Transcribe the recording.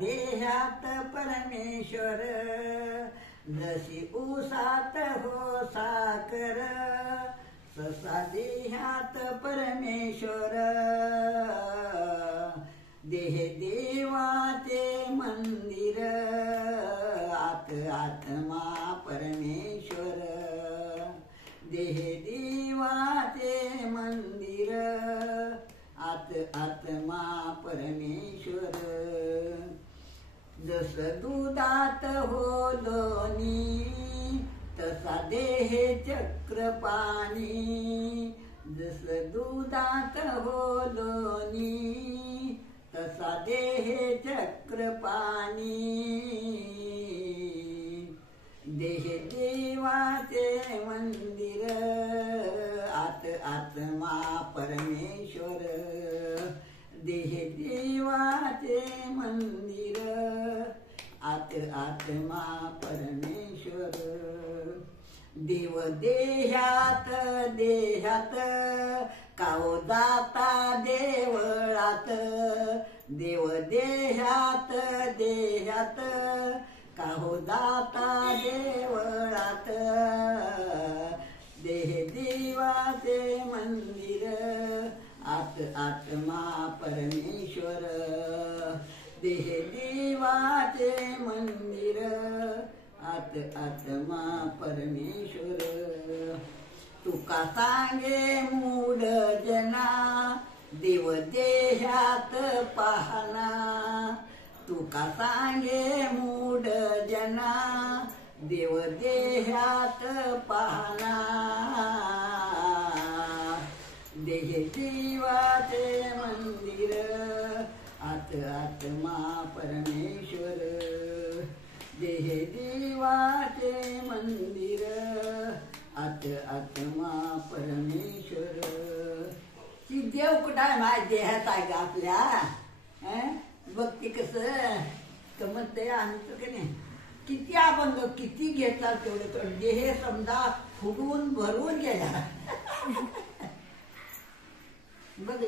देहात परमेश्वर, जशी ऊसात हो साकर, ससा देहात परमेश्वर. देह देवाचे मंदिर, आत आत्मा परमेश्वर. देह देवाचे मंदिर, आत आत्मा परमेश्वर. जस दुधात हो लोणी, तसा देह चक्र पाणी. जस दुधात हो लोणी, तसा देह चक्र पाणी. देह देवाचे मंदिर, आत आत्मा परमेश्वर. देह देवाचे मंदिर, आत आत्मा परमेश्वर. देव देहात देहात, काहो जाता देवळात. देव देहात देहात, काहो जाता देवळात. देह देवाचे मंदिर, आत आत्मा परमेश्वर. देह देवाचे मंदिर, आत आत्मा परमेश्वर. तुका सांगे मूढ जना, देव देहात पाहना. तुका सांगे मूढ जना, देव देहात पाहना. देह देवाचे मंदिर, आत आत्मा परमेश्वर. देह देवाचे मंदिर, आत आत्मा परमेश्वर. ती देव कुठं आहे? माझ्या देहात आहे का आपल्या? बघ ते कसं कमतय आणतो की नाही. किती अभंग किती घेतला तेवढं तर देह समजा फुगून भरून गेला. बघ